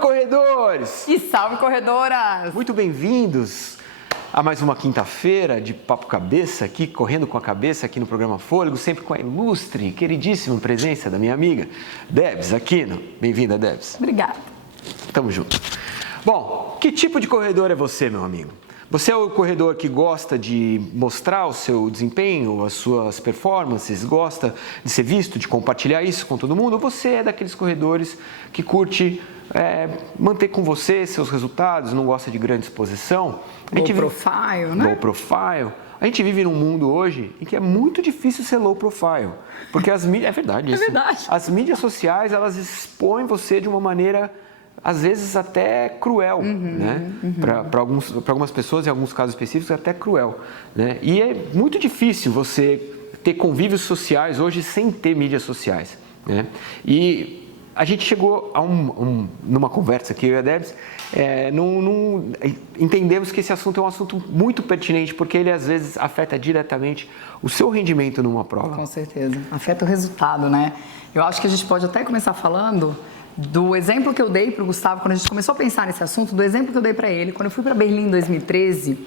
corredores! E salve, corredoras! Muito bem-vindos a mais uma quinta-feira de Papo Cabeça, aqui correndo com a cabeça aqui no programa Fôlego, sempre com a ilustre, queridíssima presença da minha amiga Debs Aquino. Bem-vinda, Debs. Obrigada. Tamo junto. Bom, que tipo de corredor é você, meu amigo? Você é o corredor que gosta de mostrar o seu desempenho, as suas performances, gosta de ser visto, de compartilhar isso com todo mundo? Ou você é daqueles corredores que curte manter com você seus resultados, não gosta de grande exposição? Low profile, né? Low profile. A gente vive num mundo hoje em que é muito difícil ser low profile, porque as mídias... É verdade isso. É verdade. As mídias sociais, elas expõem você de uma maneira... às vezes até cruel, né? Para algumas pessoas, em alguns casos específicos, até cruel, né? E é muito difícil você ter convívios sociais hoje sem ter mídias sociais, né? E a gente chegou a numa conversa aqui, eu e a Debs, entendemos que esse assunto é um assunto muito pertinente, porque ele às vezes afeta diretamente o seu rendimento numa prova. Com certeza. Afeta o resultado, né? Eu acho que a gente pode até começar falando do exemplo que eu dei para o Gustavo, quando a gente começou a pensar nesse assunto, do exemplo que eu dei para ele. Quando eu fui para Berlim em 2013,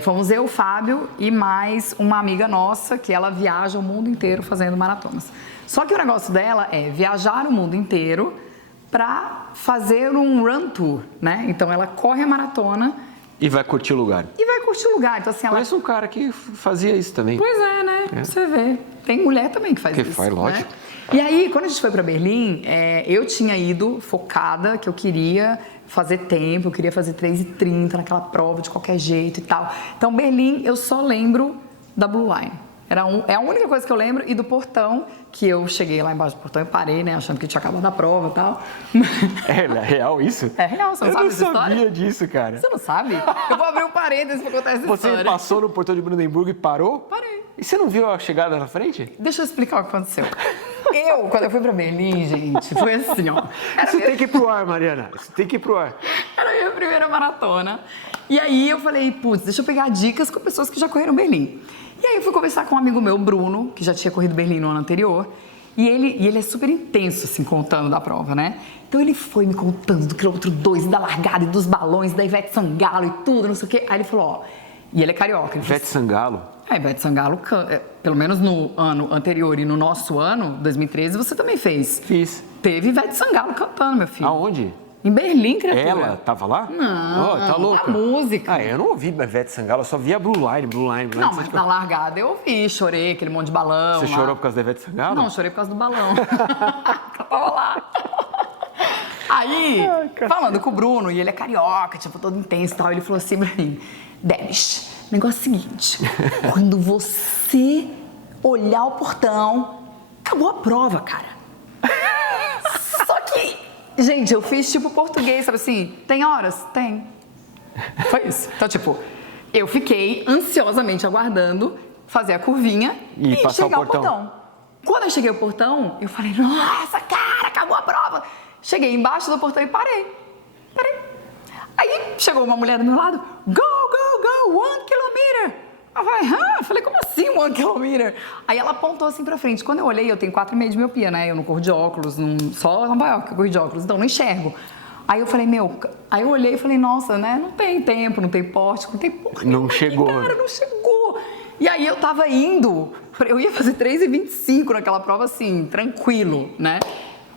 fomos eu, o Fábio e mais uma amiga nossa, que ela viaja o mundo inteiro fazendo maratonas. Só que o negócio dela é viajar o mundo inteiro para fazer um run tour, né? Então ela corre a maratona... E vai curtir o lugar. Então, assim, ela... Conheço um cara que fazia isso também. Pois é, né? Você vê. Tem mulher também que faz isso. Que faz, lógico. Né? E aí, quando a gente foi para Berlim, eu tinha ido focada, que eu queria fazer tempo, eu queria fazer 3:30 naquela prova de qualquer jeito e tal. Então, Berlim, eu só lembro da Blue Line. É a única coisa que eu lembro, e do portão, que eu cheguei lá embaixo do portão e parei, né, achando que tinha acabado a prova e tal. É real isso? É real, você não sabe essa história? Eu não sabia disso, cara. Você não sabe? Eu vou abrir um parênteses pra contar essa história. Você passou no portão de Brandemburgo e parou? Parei. E você não viu a chegada na frente? Deixa eu explicar o que aconteceu. Quando eu fui pra Berlim, gente, foi assim, ó. Isso tem que ir pro ar, Mariana. Isso tem que ir pro ar. Era a minha primeira maratona. E aí eu falei, putz, deixa eu pegar dicas com pessoas que já correram Berlim. E aí eu fui conversar com um amigo meu, Bruno, que já tinha corrido Berlim no ano anterior. E ele é super intenso, assim, contando da prova, né? Então ele foi me contando do quilômetro 2, da largada e dos balões, da Ivete Sangalo e tudo, não sei o quê. Aí ele falou, ó, e ele é carioca. Ivete Sangalo? Ivete Sangalo, pelo menos no ano anterior e no nosso ano, 2013, você também fez. Fiz. Teve Ivete Sangalo cantando, meu filho. Aonde? Em Berlim, criatura. Ela tava lá? Não, oh, tá louca. A música. Eu não ouvi Ivete Sangalo, eu só via Blue Line. Não, mas na largada eu ouvi, chorei, aquele monte de balão. Você chorou por causa da Ivete Sangalo? Não, chorei por causa do balão. Tava lá. Aí, falando com o Bruno, e ele é carioca, tipo, todo intenso e tal, ele falou assim pra mim, Debs, o negócio é o seguinte, quando você olhar o portão, acabou a prova, cara. Só que, gente, eu fiz tipo português, sabe assim, tem horas? Tem. Foi isso. Então, tipo, eu fiquei ansiosamente aguardando fazer a curvinha e chegar ao portão. Quando eu cheguei ao portão, eu falei, nossa, cara, acabou a prova. Cheguei embaixo do portão e parei. Aí chegou uma mulher do meu lado, go, go, go, 1 kilometer. Eu falei, como assim 1 kilometer? Aí ela apontou assim pra frente. Quando eu olhei, eu tenho 4,5 de miopia, né? Eu não corro de óculos, só Nova York eu corro de óculos, então não enxergo. Aí eu falei, aí eu olhei e falei, nossa, né? Não tem tempo, não tem porte, não tem porra. Não chegou. Cara, não chegou. E aí eu tava indo, eu ia fazer 3:25 naquela prova assim, tranquilo, né?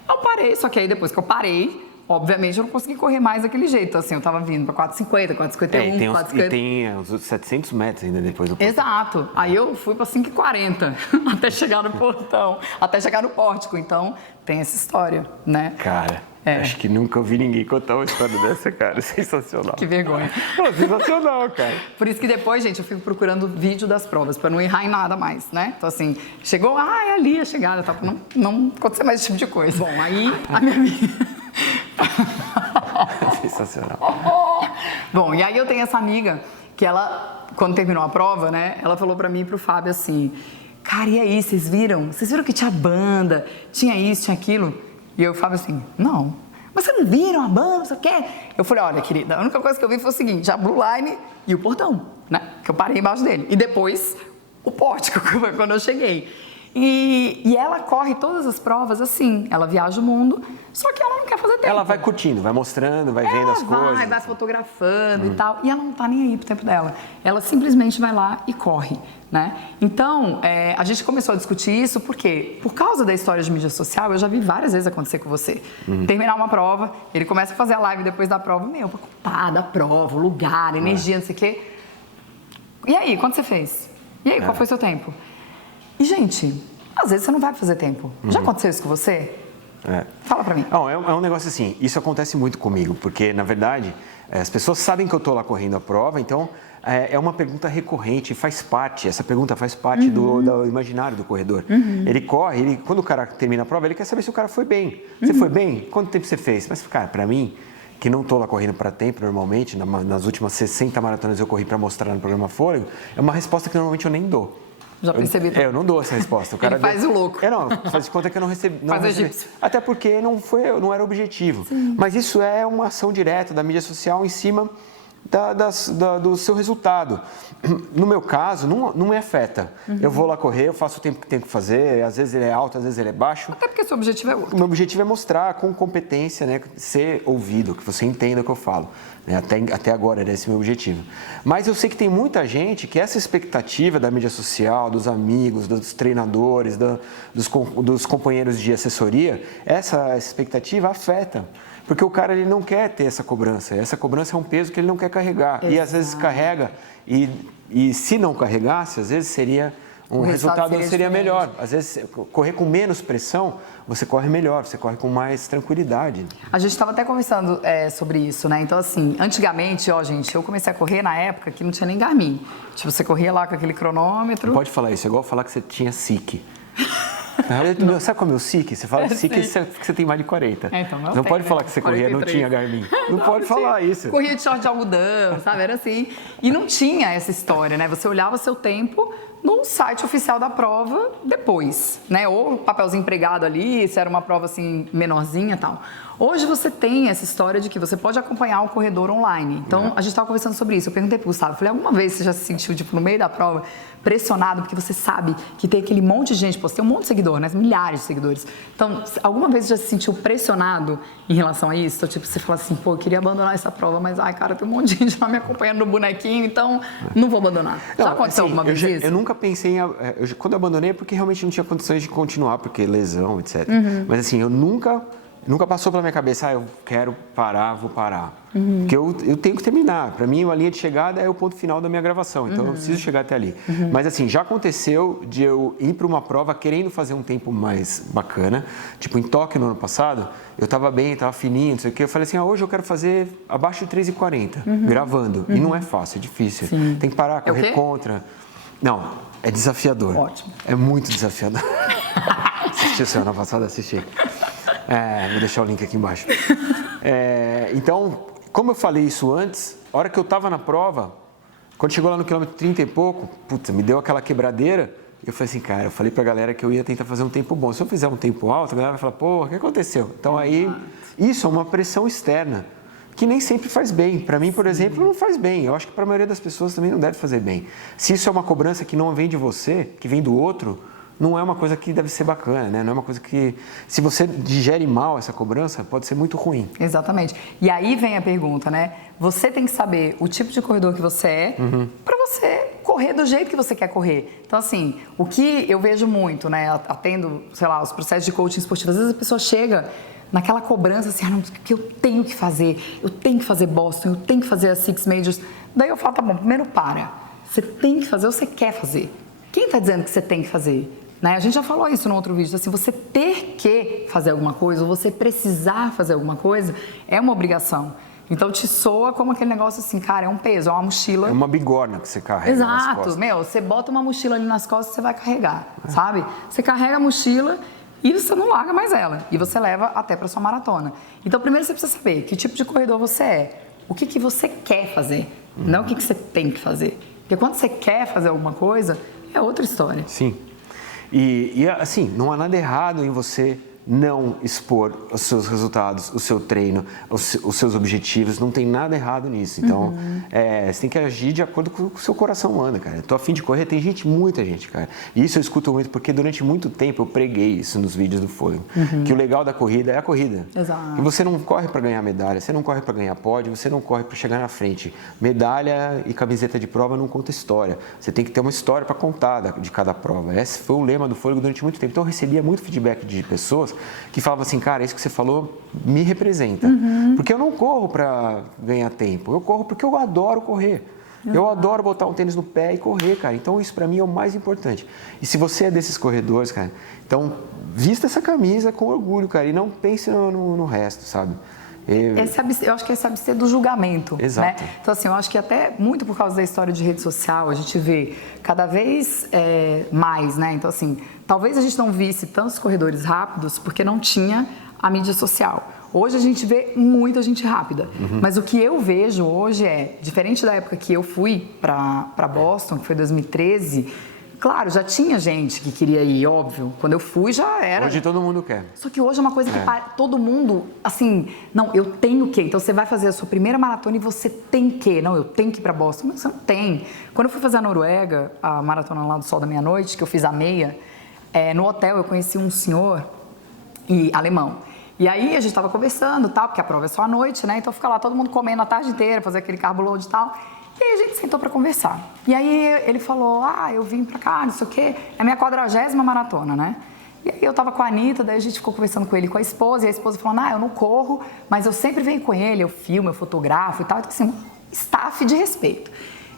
Eu parei, só que aí depois que eu parei, obviamente eu não consegui correr mais daquele jeito, assim, eu tava vindo pra 4:50, 4:51, 4:50. E tem os 700 metros ainda depois do portão. Exato. Aí eu fui pra 5:40 até chegar no portão, até chegar no pórtico, então tem essa história, né? Cara, acho que nunca ouvi ninguém contar uma história dessa, cara, sensacional. Que vergonha. Sensacional, cara. Por isso que depois, gente, eu fico procurando vídeo das provas, pra não errar em nada mais, né? Então assim, chegou, é ali a chegada, tá? Pra não acontecer mais esse tipo de coisa. Bom, aí a minha amiga... Sensacional. Bom, e aí eu tenho essa amiga que ela, quando terminou a prova, né, ela falou pra mim e pro Fábio assim, cara, e aí, vocês viram? Vocês viram que tinha banda, tinha isso, tinha aquilo? E eu e o Fábio assim, não. Mas vocês não viram a banda, não sei o quê? Eu falei, olha, querida, a única coisa que eu vi foi o seguinte, a Blue Line e o portão, né, que eu parei embaixo dele. E depois, o pórtico, quando eu cheguei. E ela corre todas as provas assim, ela viaja o mundo, só que ela não quer fazer tempo. Ela vai curtindo, vai mostrando, vai vendo as coisas. Vai fotografando e tal, e ela não tá nem aí pro tempo dela. Ela simplesmente vai lá e corre, né? Então, a gente começou a discutir isso porque, por causa da história de mídia social, eu já vi várias vezes acontecer com você. Terminar uma prova, ele começa a fazer a live depois da prova, pra contar da prova, o lugar, energia, não sei o quê. E aí, quanto você fez? E aí, qual foi o seu tempo? E, gente, às vezes você não vai fazer tempo. Já aconteceu isso com você? Fala pra mim. Não, é um negócio assim, isso acontece muito comigo, porque, na verdade, as pessoas sabem que eu tô lá correndo a prova, então é uma pergunta recorrente, essa pergunta faz parte do imaginário do corredor. Ele corre, quando o cara termina a prova, ele quer saber se o cara foi bem. Você foi bem? Quanto tempo você fez? Mas, cara, pra mim, que não estou lá correndo para tempo normalmente, nas últimas 60 maratonas eu corri para mostrar no programa Fôlego, é uma resposta que normalmente eu nem dou. Já percebi. Eu não dou essa resposta. O cara ele faz o louco. Não, faz de conta que eu não recebi. Faz o egípcio. Até porque não era objetivo. Sim. Mas isso é uma ação direta da mídia social em cima do seu resultado. No meu caso, não me afeta. Eu vou lá correr, eu faço o tempo que tenho que fazer, às vezes ele é alto, às vezes ele é baixo. Até porque seu objetivo é outro. O meu objetivo é mostrar com competência, né, ser ouvido, que você entenda o que eu falo. Até agora era esse o meu objetivo. Mas eu sei que tem muita gente que essa expectativa da mídia social, dos amigos, dos treinadores, dos companheiros de assessoria, essa expectativa afeta. Porque o cara ele não quer ter essa cobrança. Essa cobrança é um peso que ele não quer carregar. Exato. E às vezes carrega, e se não carregasse, às vezes seria o resultado seria melhor. Às vezes, correr com menos pressão, você corre melhor, você corre com mais tranquilidade. A gente estava até conversando sobre isso, né? Então, assim, antigamente, gente, eu comecei a correr na época que não tinha nem Garmin. Tipo, você corria lá com aquele cronômetro. Não pode falar isso, é igual falar que você tinha SIC. Sabe como é o SIC? Você fala SIC porque você tem mais de 40. Então, não pode falar que você 43. Corria, não tinha Garmin. Não pode falar isso. Corria de short de algodão, sabe? Era assim. E não tinha essa história, né? Você olhava seu tempo no site oficial da prova depois, né? Ou papelzinho pregado ali, se era uma prova assim menorzinha e tal. Hoje você tem essa história de que você pode acompanhar o corredor online. Então, a gente estava conversando sobre isso. Eu perguntei pro Gustavo, falei, alguma vez você já se sentiu, tipo, no meio da prova, pressionado, porque você sabe que tem aquele monte de gente, pô, você tem um monte de seguidor, né? Milhares de seguidores. Então, alguma vez você já se sentiu pressionado em relação a isso? Então, tipo, você fala assim, pô, eu queria abandonar essa prova, mas, ai, cara, tem um monte de gente lá me acompanhando no bonequinho, então não vou abandonar. Já aconteceu alguma vez isso? Eu nunca pensei em... quando eu abandonei é porque realmente não tinha condições de continuar, porque lesão, etc. Mas, assim, eu nunca passou pela minha cabeça, eu quero parar, vou parar. Porque eu tenho que terminar. Para mim, a linha de chegada é o ponto final da minha gravação, então eu preciso chegar até ali. Mas assim, já aconteceu de eu ir para uma prova querendo fazer um tempo mais bacana. Tipo, em Tóquio, no ano passado, eu estava bem, estava fininho, não sei o quê. Eu falei assim, hoje eu quero fazer abaixo de 3h40, gravando. E não é fácil, é difícil. Sim. Tem que parar, correr contra. Não, é desafiador. Ótimo. É muito desafiador. Assisti semana passada? Assisti. Vou deixar o link aqui embaixo. Então, como eu falei isso antes, a hora que eu estava na prova, quando chegou lá no quilômetro 30 e pouco, me deu aquela quebradeira. Eu falei assim, cara, eu falei pra galera que eu ia tentar fazer um tempo bom. Se eu fizer um tempo alto, a galera vai falar, pô, o que aconteceu? Então aí, isso é uma pressão externa, que nem sempre faz bem. Para mim, por exemplo, não faz bem. Eu acho que para a maioria das pessoas também não deve fazer bem. Se isso é uma cobrança que não vem de você, que vem do outro, não é uma coisa que deve ser bacana, né? Não é uma coisa que, se você digere mal essa cobrança, pode ser muito ruim. Exatamente. E aí vem a pergunta, né? Você tem que saber o tipo de corredor que você é para você correr do jeito que você quer correr. Então, assim, o que eu vejo muito, né? Atendo, sei lá, os processos de coaching esportivo, às vezes a pessoa chega naquela cobrança assim, não, porque eu tenho que fazer Boston, eu tenho que fazer as Six Majors. Daí eu falo, tá bom, primeiro para. Você tem que fazer ou você quer fazer? Quem está dizendo que você tem que fazer? Né? A gente já falou isso no outro vídeo, assim, você ter que fazer alguma coisa, ou você precisar fazer alguma coisa, é uma obrigação. Então te soa como aquele negócio assim, cara, é um peso, é uma mochila. É uma bigorna que você carrega. Exato, nas costas. Você bota uma mochila ali nas costas e você vai carregar, sabe? Você carrega a mochila e você não larga mais ela. E você leva até para sua maratona. Então primeiro você precisa saber que tipo de corredor você é, o que você quer fazer, não o que você tem que fazer. Porque quando você quer fazer alguma coisa, é outra história. Sim. E assim, não há nada errado em você não expor os seus resultados, o seu treino, os seus objetivos, não tem nada errado nisso. Então, você tem que agir de acordo com o que o seu coração manda, cara. Eu tô a fim de correr, tem muita gente, cara. E isso eu escuto muito, porque durante muito tempo eu preguei isso nos vídeos do Fôlego, que o legal da corrida é a corrida. Exato. E você não corre para ganhar medalha, você não corre para ganhar pódio, você não corre para chegar na frente. Medalha e camiseta de prova não conta história. Você tem que ter uma história para contar de cada prova. Esse foi o lema do Fôlego durante muito tempo. Então eu recebia muito feedback de pessoas que falavam assim, cara, isso que você falou me representa. Porque eu não corro para ganhar tempo, eu corro porque eu adoro correr. Eu adoro botar um tênis no pé e correr, cara. Então isso para mim é o mais importante. E se você é desses corredores, cara, então vista essa camisa com orgulho, cara, e não pense no resto, sabe? Eu acho que é se abster do julgamento. Exato. Né? Então, assim, eu acho que até muito por causa da história de rede social, a gente vê cada vez mais, né? Então, assim, talvez a gente não visse tantos corredores rápidos porque não tinha a mídia social. Hoje a gente vê muita gente rápida. Mas o que eu vejo hoje diferente da época que eu fui para Boston, que foi 2013, claro, já tinha gente que queria ir, óbvio. Quando eu fui, já era. Hoje todo mundo quer. Só que hoje é uma coisa que todo mundo, assim, não, eu tenho que. Então, você vai fazer a sua primeira maratona e você tem que. Não, eu tenho que ir para Boston. Mas você não tem. Quando eu fui fazer a Noruega, a maratona lá do Sol da Meia-Noite, que eu fiz a meia, no hotel eu conheci um senhor alemão. E aí a gente tava conversando, tal, porque a prova é só à noite, né? Então fica lá todo mundo comendo a tarde inteira, fazer aquele carbo load e tal. E aí a gente sentou pra conversar. E aí ele falou, eu vim pra cá, não sei o quê. É a minha 40ª maratona, né? E aí eu tava com a Anitta, daí a gente ficou conversando com ele e com a esposa. E a esposa falou, eu não corro, mas eu sempre venho com ele, eu filmo, eu fotografo e tal. Então assim, um staff de respeito.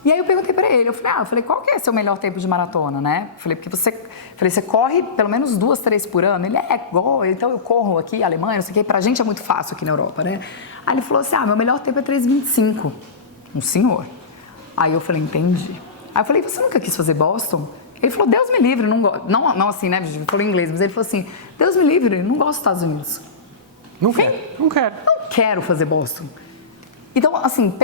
E aí eu perguntei pra ele, eu falei, qual que é seu melhor tempo de maratona, né? Falei, porque você corre pelo menos 2, 3 por ano? Ele, então eu corro aqui, Alemanha, não sei o quê, pra gente é muito fácil aqui na Europa, né? Aí ele falou assim, meu melhor tempo é 3:25. Um senhor. Aí eu falei, entendi. Aí eu falei, você nunca quis fazer Boston? Ele falou, Deus me livre, não gosto. Não assim, né? Ele falou em inglês, mas ele falou assim, Deus me livre, não gosto dos Estados Unidos. Não quero. Não quero fazer Boston. Então, assim,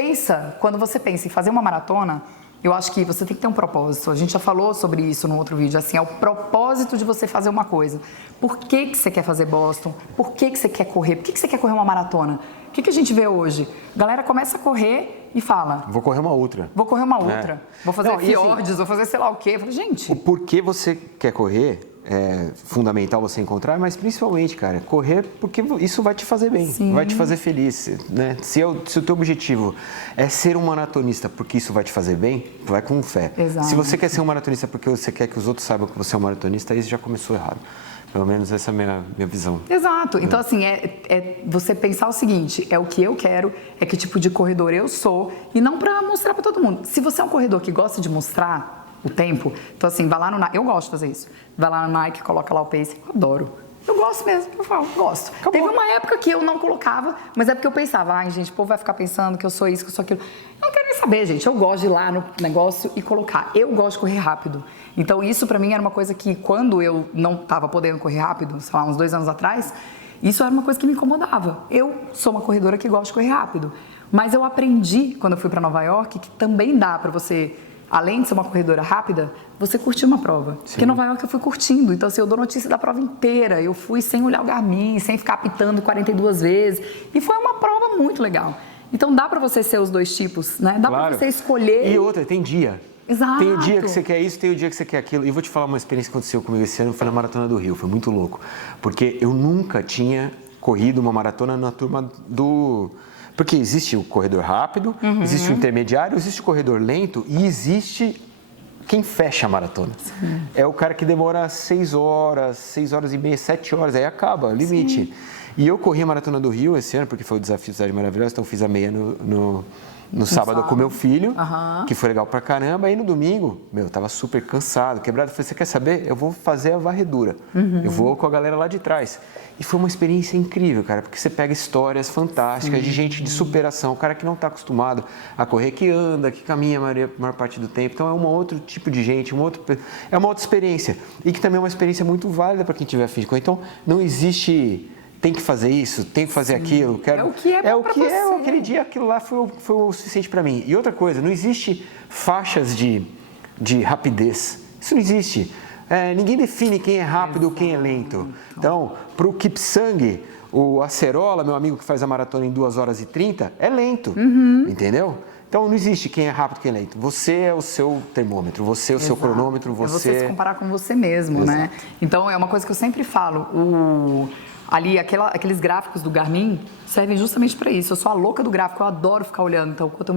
quando você pensa em fazer uma maratona, eu acho que você tem que ter um propósito. A gente já falou sobre isso no outro vídeo, assim, é o propósito de você fazer uma coisa. Por que você quer fazer Boston? Por que você quer correr? Por que você quer correr uma maratona? O que a gente vê hoje? A galera começa a correr e fala... Vou correr uma outra. Vou fazer fiordes, vou fazer sei lá o quê. Eu falei, gente... O porquê você quer correr é fundamental você encontrar, mas principalmente, cara, correr porque isso vai te fazer bem, vai te fazer feliz, né? Se o teu objetivo é ser um maratonista porque isso vai te fazer bem, vai com fé. Exato. Se você quer ser um maratonista porque você quer que os outros saibam que você é um maratonista, aí já começou errado. Pelo menos essa é a minha visão. Exato. Então, assim, é você pensar o seguinte, é o que eu quero, é que tipo de corredor eu sou, e não pra mostrar pra todo mundo. Se você é um corredor que gosta de mostrar o tempo, então assim, vai lá no Nike, eu gosto de fazer isso, vai lá no Nike, coloca lá o pace, eu adoro. Eu gosto mesmo, eu falo, gosto. Acabou. Teve uma época que eu não colocava, mas é porque eu pensava, gente, o povo vai ficar pensando que eu sou isso, que eu sou aquilo. Eu não quero nem saber, gente, eu gosto de ir lá no negócio e colocar. Eu gosto de correr rápido. Então isso pra mim era uma coisa que quando eu não tava podendo correr rápido, sei lá, uns 2 anos atrás, isso era uma coisa que me incomodava. Eu sou uma corredora que gosta de correr rápido. Mas eu aprendi, quando eu fui pra Nova York, que também dá pra você... Além de ser uma corredora rápida, você curtir uma prova. Sim. Porque em Nova York eu fui curtindo. Então, assim, eu dou notícia da prova inteira. Eu fui sem olhar o Garmin, sem ficar apitando 42 vezes. E foi uma prova muito legal. Então, dá pra você ser os dois tipos, né? Dá pra você escolher. E outra, tem dia. Exato. Tem o dia que você quer isso, tem o dia que você quer aquilo. E eu vou te falar uma experiência que aconteceu comigo esse ano, foi na Maratona do Rio. Foi muito louco. Porque eu nunca tinha corrido uma maratona na turma do... Porque existe o corredor rápido, existe o intermediário, existe o corredor lento e existe quem fecha a maratona. Sim. É o cara que demora 6 horas, 6 horas e meia, 7 horas, aí acaba, limite. Sim. E eu corri a Maratona do Rio esse ano, porque foi o desafio Cidade Maravilhosa, então eu fiz a meia no sábado com meu filho, que foi legal pra caramba. Aí no domingo, eu tava super cansado, quebrado. Eu falei, você quer saber? Eu vou fazer a varredura. Eu vou com a galera lá de trás. E foi uma experiência incrível, cara, porque você pega histórias fantásticas de gente de superação, o cara que não tá acostumado a correr, que anda, que caminha a maior parte do tempo. Então é um outro tipo de gente, é uma outra experiência. E que também é uma experiência muito válida para quem tiver afim de correr. Então não existe... Tem que fazer isso, tem que fazer aquilo. É o que é bom pra você. Aquele dia, aquilo lá foi o suficiente para mim. E outra coisa, não existe faixas de rapidez. Isso não existe. ninguém define quem é rápido ou quem é lento. Então, para o Kipsang, o Acerola, meu amigo que faz a maratona em 2 horas e 30, é lento, entendeu? Então, não existe quem é rápido e quem é lento. Você é o seu termômetro, você é o seu cronômetro, você... É você se comparar com você mesmo, né? Então, é uma coisa que eu sempre falo. Ali, aqueles gráficos do Garmin servem justamente para isso. Eu sou a louca do gráfico, eu adoro ficar olhando. Então, o quanto eu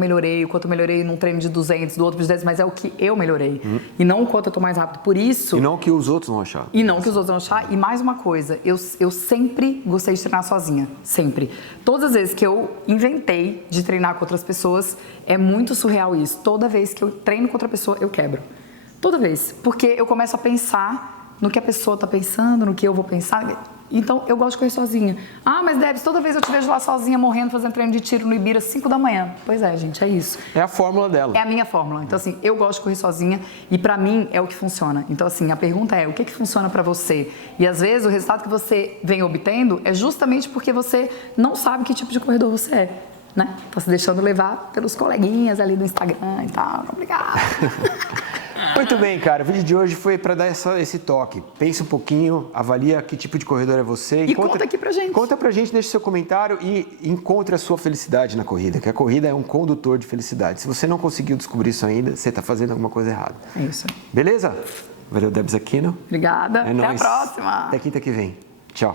melhorei num treino de 200, do outro de 10, mas é o que eu melhorei. E não o quanto eu tô mais rápido. Por isso... E não o que os outros vão achar. E mais uma coisa, eu sempre gostei de treinar sozinha. Sempre. Todas as vezes que eu inventei de treinar com outras pessoas, é muito surreal isso. Toda vez que eu treino com outra pessoa, eu quebro. Toda vez. Porque eu começo a pensar no que a pessoa tá pensando, no que eu vou pensar... Então, eu gosto de correr sozinha. Ah, mas Debs, toda vez eu te vejo lá sozinha, morrendo, fazendo treino de tiro no Ibira, 5 da manhã. Pois é, gente, é isso. É a fórmula dela. É a minha fórmula. Então, assim, eu gosto de correr sozinha e pra mim é o que funciona. Então, assim, a pergunta é, o que funciona pra você? E às vezes o resultado que você vem obtendo é justamente porque você não sabe que tipo de corredor você é, né? Tá se deixando levar pelos coleguinhas ali do Instagram e tal, complicado. Muito bem, cara. O vídeo de hoje foi para dar esse toque. Pensa um pouquinho, avalia que tipo de corredor é você. E conta aqui pra gente. Conta pra gente, deixa seu comentário e encontre a sua felicidade na corrida, que a corrida é um condutor de felicidade. Se você não conseguiu descobrir isso ainda, você tá fazendo alguma coisa errada. Isso. Beleza? Valeu, Debs Aquino. Obrigada. Até a próxima. Até quinta que vem. Tchau.